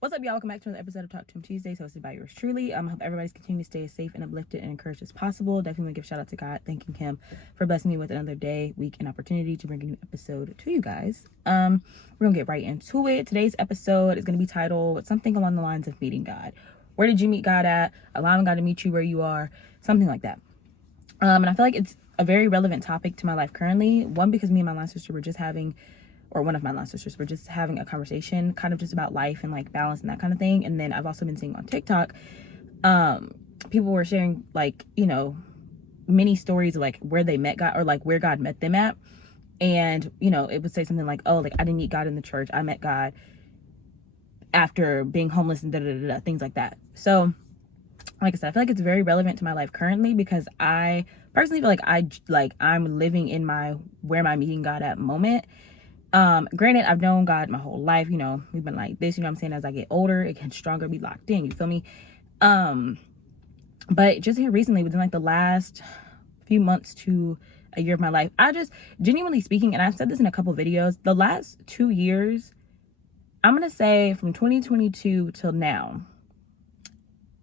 What's up, y'all? Welcome back to another episode of Talk to Him Tuesdays, hosted by yours truly. I hope everybody's continuing to stay as safe and uplifted and encouraged as possible. Definitely want to give a shout out to God, thanking Him for blessing me with another day, week, and opportunity to bring a new episode to you guys. We're gonna get right into it. Today's episode is gonna be titled something along the lines of meeting God. Where did you meet God at? Allowing God to meet you where you are, something like that. And I feel like it's a very relevant topic to my life currently. One, because me and my line sister were just having, or one of my line sisters were just having a conversation kind of just about life and like balance and that kind of thing. And then I've also been seeing on TikTok, people were sharing like, many stories of like where they met God or like where God met them at. And, it would say something like, oh, like I didn't meet God in the church. I met God after being homeless and things like that. So like I said, I feel like it's very relevant to my life currently because I personally feel like I'm living in where am I meeting God at moment. Granted, I've known God my whole life, we've been like this, I'm saying, as I get older, it gets stronger, be locked in, you feel me? But just here recently, within like the last few months to a year of my life, I just genuinely speaking, and I've said this in a couple videos, the last 2 years, I'm going to say from 2022 till now,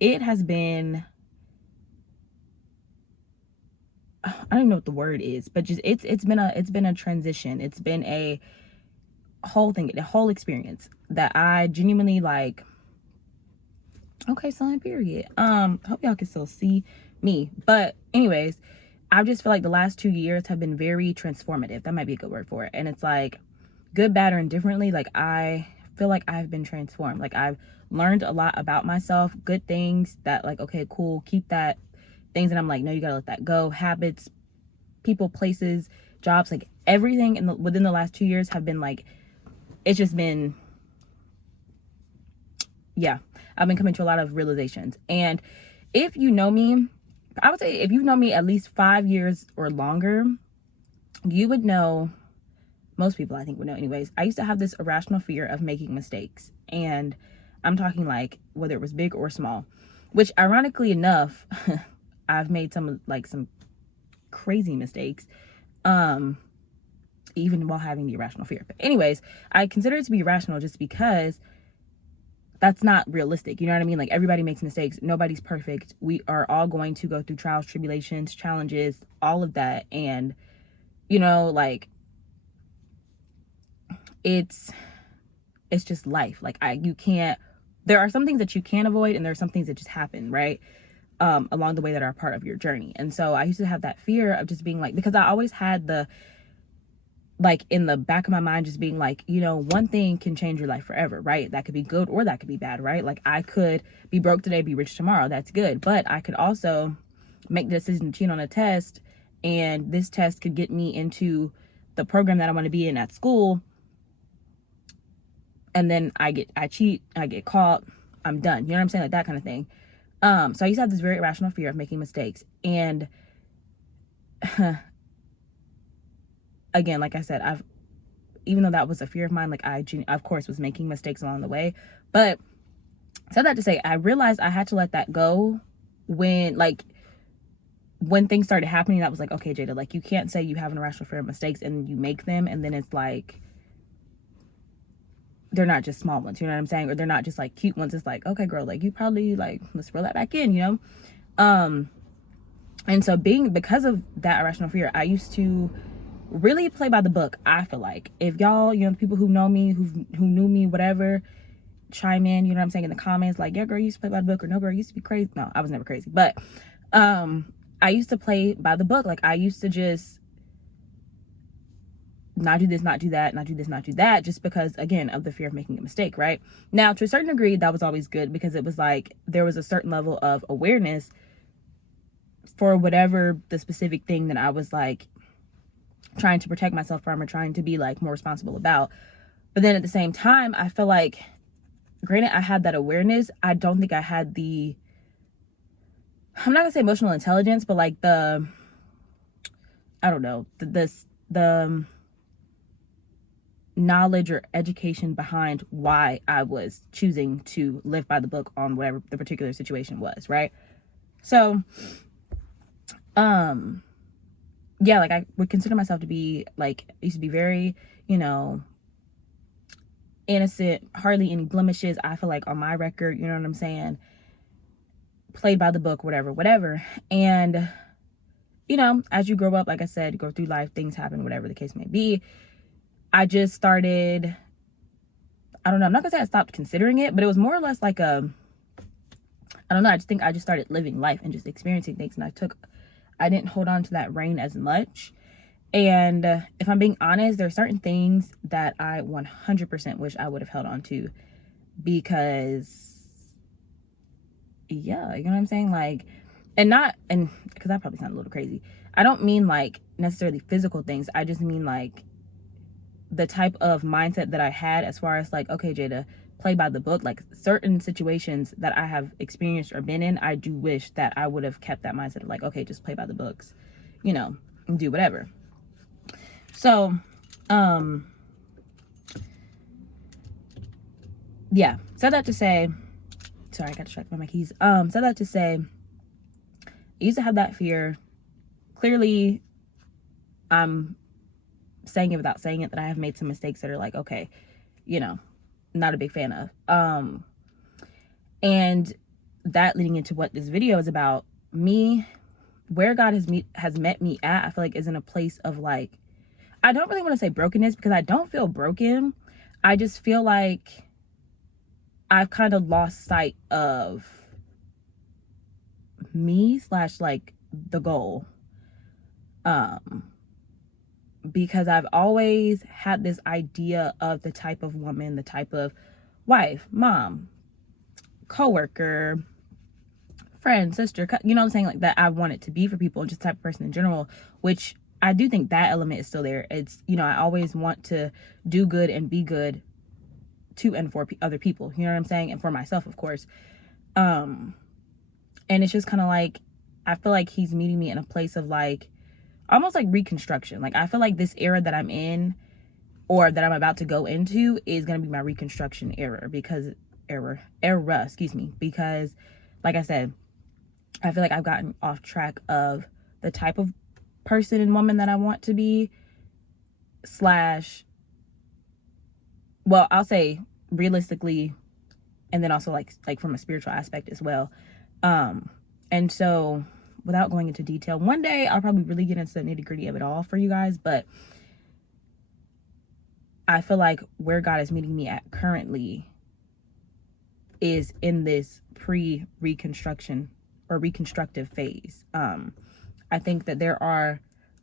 it has been, I don't even know what the word is, but just it's been a transition. It's been a whole thing, the whole experience that I genuinely like. Okay, sign period. Hope y'all can still see me, but anyways, I just feel like the last 2 years have been very transformative. That might be a good word for it. And it's like good, bad, or indifferently, like I feel like I've been transformed. Like I've learned a lot about myself, good things that like, okay, cool, keep that. Things that I'm like, no, you gotta let that go. Habits, people, places, jobs, like everything within the last 2 years have been like, it's just been, yeah, I've been coming to a lot of realizations. And if you know me, I would say if you've known me at least 5 years or longer, you would know, most people I think would know anyways, I used to have this irrational fear of making mistakes. And I'm talking like whether it was big or small, which ironically enough, I've made some crazy mistakes, even while having the irrational fear. But anyways, I consider it to be irrational just because that's not realistic. You know what I mean? Like everybody makes mistakes. Nobody's perfect. We are all going to go through trials, tribulations, challenges, all of that. And, like it's just life. Like there are some things that you can't avoid and there are some things that just happen, right? Along the way that are part of your journey. And so I used to have that fear of just being like, because I always had in the back of my mind, just being like, one thing can change your life forever, right? That could be good or that could be bad, right? Like I could be broke today, be rich tomorrow. That's good. But I could also make the decision to cheat on a test, and this test could get me into the program that I want to be in at school. And then I cheat, I get caught, I'm done. You know what I'm saying? Like that kind of thing. So I used to have this very irrational fear of making mistakes. And again, like I said, even though that was a fear of mine, like I of course was making mistakes along the way, but said that to say, I realized I had to let that go when things started happening. That was like, okay, Jada, like you can't say you have an irrational fear of mistakes and you make them, and then it's like they're not just small ones, you know what I'm saying? Or they're not just like cute ones. It's like, okay, girl, like you probably like, let's reel that back in, And so because of that irrational fear, I used to really play by the book. I feel like if y'all, the people who know me, who knew me, whatever, chime in, you know what I'm saying, in the comments, like, yeah, girl, you used to play by the book, or no, girl, you used to be crazy. No, I was never crazy, but I used to play by the book. Like I used to just not do this, not do that, not do this, not do that, just because, again, of the fear of making a mistake, right? Now, to a certain degree, that was always good because it was like there was a certain level of awareness for whatever the specific thing that I was like trying to protect myself from or trying to be like more responsible about. But then at the same time, I feel like, granted, I had that awareness, I don't think I had I'm not gonna say emotional intelligence, but like the knowledge or education behind why I was choosing to live by the book on whatever the particular situation was, right? So yeah, like I would consider myself to be like, I used to be very, innocent, hardly any blemishes, I feel like, on my record, you know what I'm saying? Played by the book, whatever. And, you know, as you grow up, like I said, you go through life, things happen, whatever the case may be. I just started, I don't know, I'm not gonna say I stopped considering it, but it was more or less like a, I don't know, I just think I just started living life and just experiencing things, and I didn't hold on to that rein as much. And if I'm being honest, there are certain things that I 100% wish I would have held on to, because yeah, you know what I'm saying? Like, and because that probably sounds a little crazy. I don't mean like necessarily physical things. I just mean like the type of mindset that I had, as far as like, okay, Jada, play by the book. Like, certain situations that I have experienced or been in, I do wish that I would have kept that mindset of like, okay, just play by the books, you know, and do whatever. So, yeah, said that to say, sorry, I got distracted by my keys. Said that to say, I used to have that fear. Clearly, I'm saying it without saying it, that I have made some mistakes that are like, okay, you know, not a big fan of. And that leading into what this video is about, me, where God has met me at, I feel like is in a place of like, I don't really want to say brokenness, because I don't feel broken. I just feel like I've kind of lost sight of me / like the goal. Because I've always had this idea of the type of woman, the type of wife, mom, coworker, friend, sister, you know what I'm saying, like, that I want it to be for people, just type of person in general, which I do think that element is still there. It's, you know, I always want to do good and be good to and for other people, you know what I'm saying, and for myself, of course. And it's just kind of like, I feel like he's meeting me in a place of like, almost like reconstruction. Like, I feel like this era that I'm in, or that I'm about to go into, is going to be my reconstruction era, because because like I said, I feel like I've gotten off track of the type of person and woman that I want to be, / well, I'll say realistically, and then also like from a spiritual aspect as well. And so, without going into detail, one day I'll probably really get into the nitty-gritty of it all for you guys, but I feel like where God is meeting me at currently is in this pre-reconstruction or reconstructive phase. I think that there are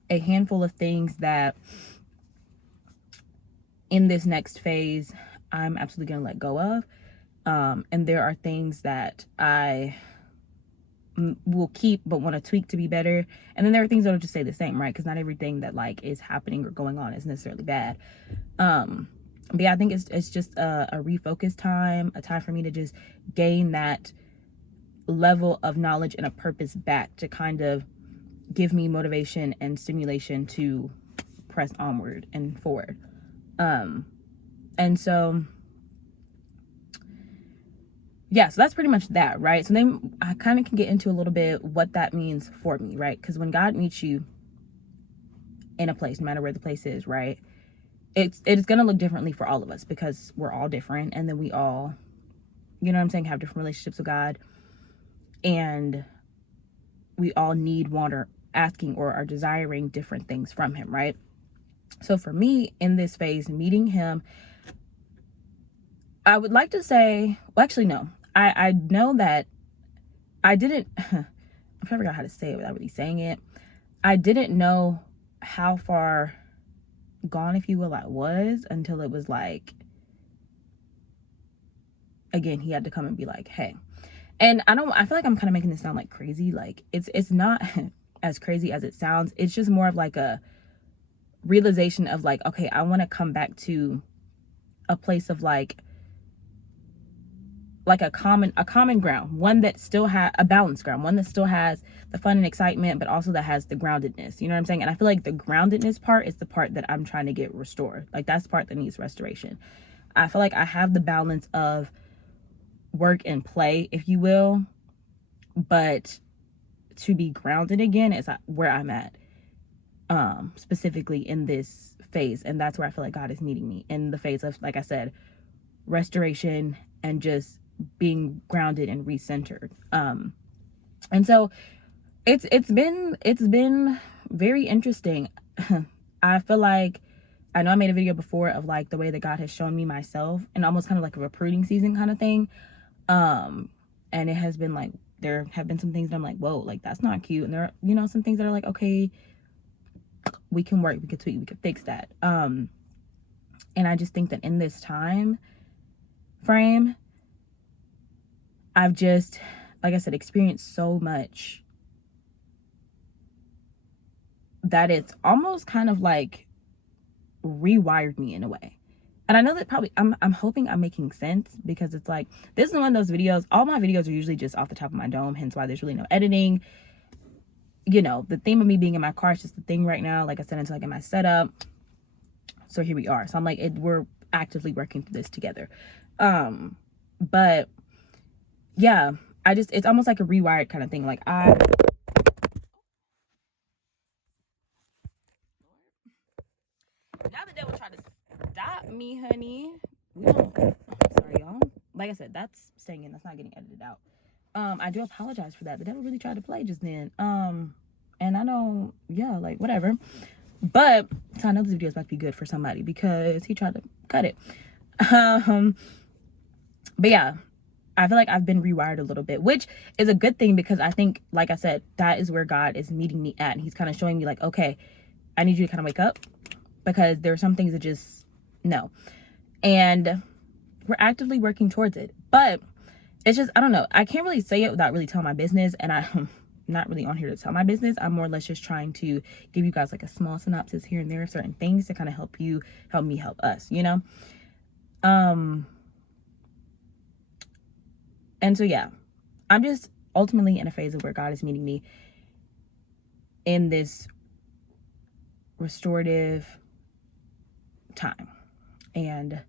a handful of things that in this next phase I'm absolutely going to let go of. And there are things that I will keep but want to tweak to be better. And then there are things that will just stay the same, right? Because not everything that like is happening or going on is necessarily bad. But yeah, I think it's just a refocus time, a time for me to just gain that level of knowledge and a purpose back, to kind of give me motivation and stimulation to press onward and forward. And so yeah, so that's pretty much that, right? So then I kind of can get into a little bit what that means for me, right? Because when God meets you in a place, no matter where the place is, right, it is going to look differently for all of us, because we're all different, and then we all, you know what I'm saying, have different relationships with God, and we all need, want, or asking, or are desiring different things from him, right? So for me in this phase, meeting him, I would like to say, well, actually, no. I know that I didn't, I'm trying to figure out how to say it without really saying it. I didn't know how far gone, if you will, I was, until it was like, again, he had to come and be like, hey. And I feel like I'm kind of making this sound like crazy. Like, it's not as crazy as it sounds. It's just more of like a realization of like, okay, I want to come back to a place of like a common ground, one that still has a balanced ground, one that still has the fun and excitement, but also that has the groundedness, you know what I'm saying? And I feel like the groundedness part is the part that I'm trying to get restored. Like, that's the part that needs restoration. I feel like I have the balance of work and play, if you will, but to be grounded again is where I'm at, specifically in this phase. And that's where I feel like God is meeting me, in the phase of, like I said, restoration, and just being grounded and recentered. And so it's been very interesting. I feel like, I know I made a video before of like the way that God has shown me myself, and almost kind of like a recruiting season kind of thing. And it has been like, there have been some things that I'm like, whoa, like that's not cute. And there are, you know, some things that are like, okay, we can work, we can tweak, we can fix that. And I just think that in this time frame, I've just, like I said, experienced so much that it's almost kind of like rewired me in a way. And I know that probably, I'm hoping I'm making sense, because it's like, this is one of those videos, all my videos are usually just off the top of my dome, hence why there's really no editing. You know, the theme of me being in my car is just the thing right now, like I said, until I get my setup. So here we are. So I'm like, we're actively working through this together. But yeah, it's almost like a rewired kind of thing. Like now the devil tried to stop me, honey. Sorry, y'all. Like I said, that's staying in. That's not getting edited out. I do apologize for that. The devil really tried to play just then. And I know, yeah, like whatever. But so I know this video is about to be good for somebody because he tried to cut it. But yeah, I feel like I've been rewired a little bit, which is a good thing, because I think, like I said, that is where God is meeting me at. And he's kind of showing me like, okay, I need you to kind of wake up, because there are some things that just, no. And we're actively working towards it. But it's just, I don't know. I can't really say it without really telling my business. And I'm not really on here to tell my business. I'm more or less just trying to give you guys like a small synopsis here and there of certain things to kind of help you, help me, help us, you know? And so, yeah, I'm just ultimately in a phase of where God is meeting me in this restorative time. And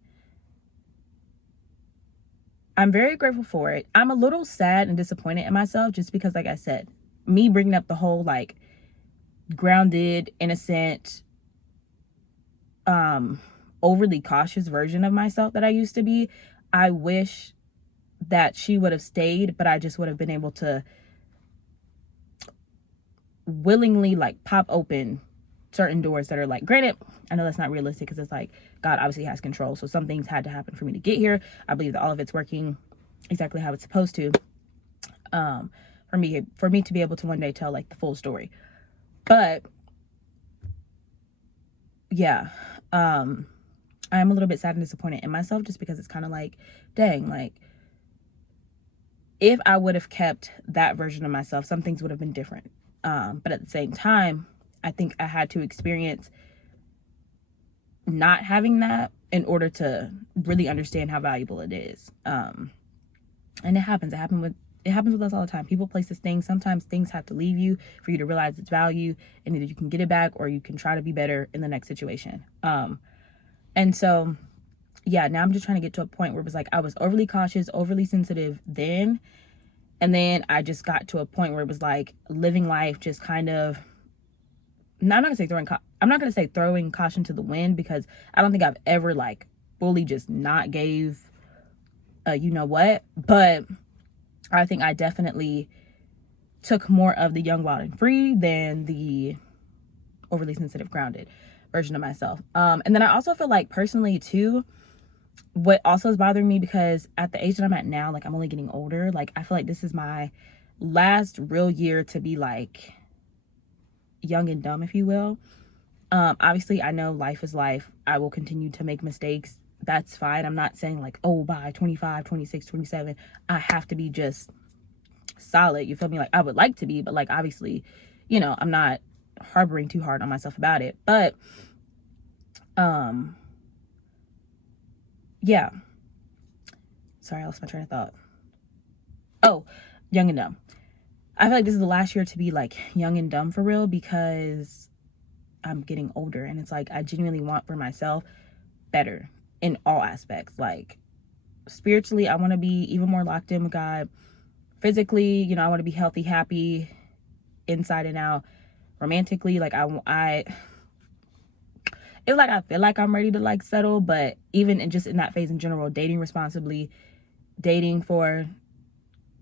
I'm very grateful for it. I'm a little sad and disappointed in myself, just because, like I said, me bringing up the whole like grounded, innocent, overly cautious version of myself that I used to be. I wish that she would have stayed, but I just would have been able to willingly like pop open certain doors that are like, granted, I know that's not realistic, because it's like God obviously has control, so some things had to happen for me to get here. I believe that all of it's working exactly how it's supposed to, for me to be able to one day tell like the full story. But yeah, I'm a little bit sad and disappointed in myself, just because it's kind of like, dang, like if I would have kept that version of myself, some things would have been different. But at the same time, I think I had to experience not having that in order to really understand how valuable it is. And it happens. It happens with us all the time. People, places, things. Sometimes things have to leave you for you to realize its value, and either you can get it back or you can try to be better in the next situation. And so, yeah, now I'm just trying to get to a point where it was like I was overly cautious, overly sensitive then. And then I just got to a point where it was like living life just kind of, I'm not going to say throwing caution to the wind, because I don't think I've ever like fully just not gave you know what, but I think I definitely took more of the young, wild, and free than the overly sensitive, grounded version of myself. And then I also feel like personally too, what also is bothering me, because at the age that I'm at now, like I'm only getting older, like I feel like this is my last real year to be like young and dumb, if you will. Obviously I know life is life. I will continue to make mistakes. That's fine. I'm not saying like, oh, by 25, 26, 27, I have to be just solid. You feel me? Like I would like to be, but like obviously, you know, I'm not harboring too hard on myself about it. But yeah. Sorry, I lost my train of thought. Oh, young and dumb. I feel like this is the last year to be like young and dumb for real, because I'm getting older, and it's like I genuinely want for myself better in all aspects. Like spiritually, I want to be even more locked in with God. Physically, you know, I want to be healthy, happy, inside and out. Romantically, like it's like I feel like I'm ready to like settle, but even in just in that phase in general, dating responsibly, dating for,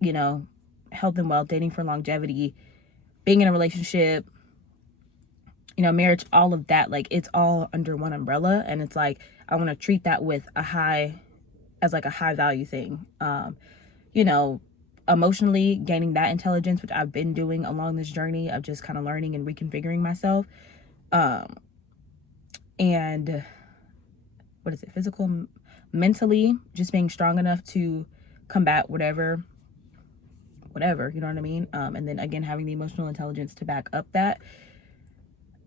you know, health and wealth, dating for longevity, being in a relationship, you know, marriage, all of that, like it's all under one umbrella. And it's like I want to treat that with a high, as like a high value thing. You know, emotionally gaining that intelligence, which I've been doing along this journey of just kind of learning and reconfiguring myself. And what is it, physical, mentally, just being strong enough to combat whatever, you know what I mean? And then again, having the emotional intelligence to back up that.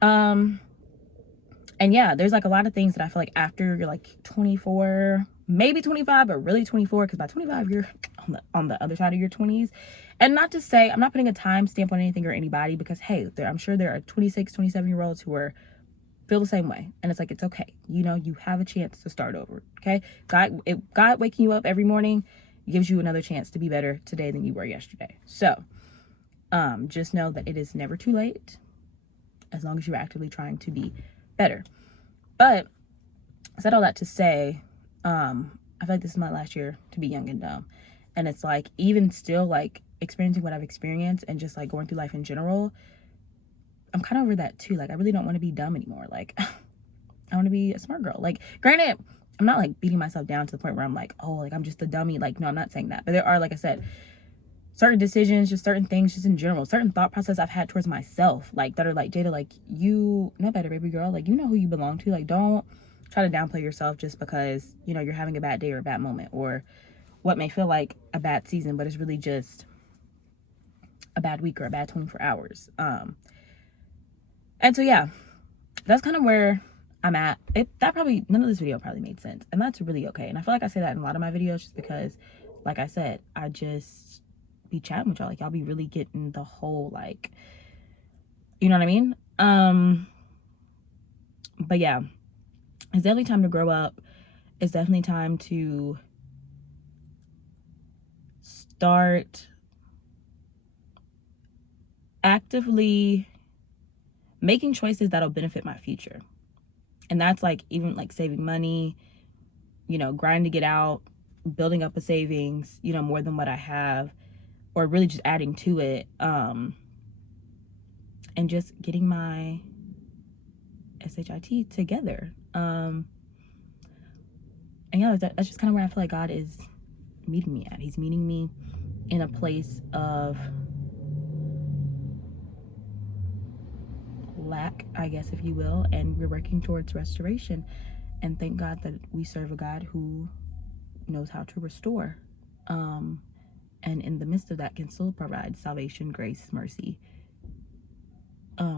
And yeah, there's like a lot of things that I feel like after you're like 24, maybe 25, but really 24, because by 25 you're on the other side of your 20s. And not to say, I'm not putting a time stamp on anything or anybody, because hey, I'm sure there are 26, 27-year-olds who feel the same way, and it's like, it's okay, you know, you have a chance to start over. Okay, God waking you up every morning gives you another chance to be better today than you were yesterday. So just know that it is never too late, as long as you're actively trying to be better. But I said all that to say, I feel like this is my last year to be young and dumb. And it's like, even still, like experiencing what I've experienced and just like going through life in general, I'm kind of over that too. Like, I really don't want to be dumb anymore. Like, I want to be a smart girl. Like, granted, I'm not like beating myself down to the point where I'm like, oh, like I'm just a dummy. Like, no, I'm not saying that. But there are, like I said, certain decisions, just certain things, just in general, certain thought process I've had towards myself, like that are like, Jada, like you know better, baby girl. Like, you know who you belong to. Like, don't try to downplay yourself just because, you know, you're having a bad day or a bad moment or what may feel like a bad season, but it's really just a bad week or a bad 24 hours. And so, yeah, that's kind of where I'm at. None of this video probably made sense, and that's really okay. And I feel like I say that in a lot of my videos just because, like I said, I just be chatting with y'all. Like, y'all be really getting the whole, like, you know what I mean? But yeah, it's definitely time to grow up. It's definitely time to start actively making choices that'll benefit my future. And that's like even like saving money, you know, grinding to get out, building up a savings, you know, more than what I have, or really just adding to it, and just getting my SHIT together. And yeah, that's just kind of where I feel like God is meeting me at. He's meeting me in a place of lack, I guess, if you will, and we're working towards restoration. And thank God that we serve a God who knows how to restore, and in the midst of that can still provide salvation, grace, mercy,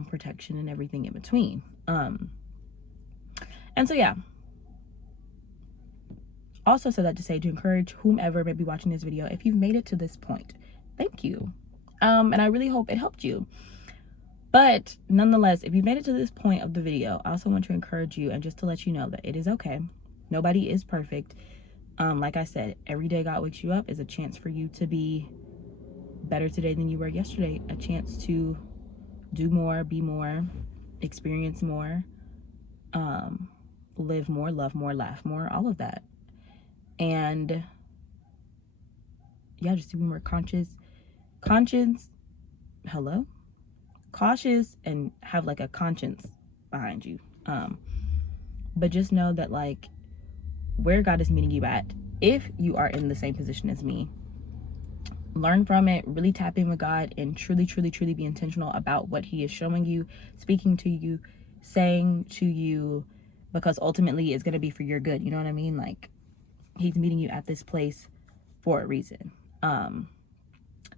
protection, and everything in between. And so yeah, also said that to say, to encourage whomever may be watching this video, if you've made it to this point, thank you, and I really hope it helped you. But nonetheless, if you made it to this point of the video, I also want to encourage you and just to let you know that it is okay. Nobody is perfect. Like I said, every day God wakes you up is a chance for you to be better today than you were yesterday. A chance to do more, be more, experience more, live more, love more, laugh more, all of that. And yeah, just to be more cautious, and have like a conscience behind you. But just know that like where God is meeting you at, if you are in the same position as me, learn from it, really tap in with God, and truly be intentional about what he is showing you, speaking to you, saying to you, because ultimately it's going to be for your good. You know what I mean? Like, he's meeting you at this place for a reason.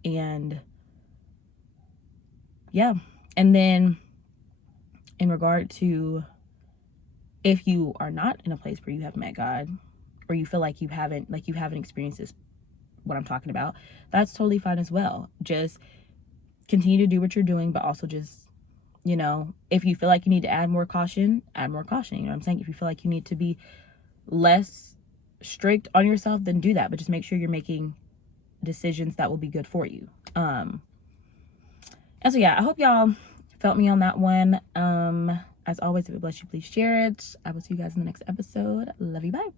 And yeah, and then in regard to if you are not in a place where you have met God, or you feel like you haven't experienced this, what I'm talking about, that's totally fine as well. Just continue to do what you're doing, but also just, you know, if you feel like you need to add more caution, you know what I'm saying? If you feel like you need to be less strict on yourself, then do that, but just make sure you're making decisions that will be good for you. And so yeah, I hope y'all felt me on that one. I As always, if it bless you, please share it. I will see you guys in the next episode. Love you. Bye.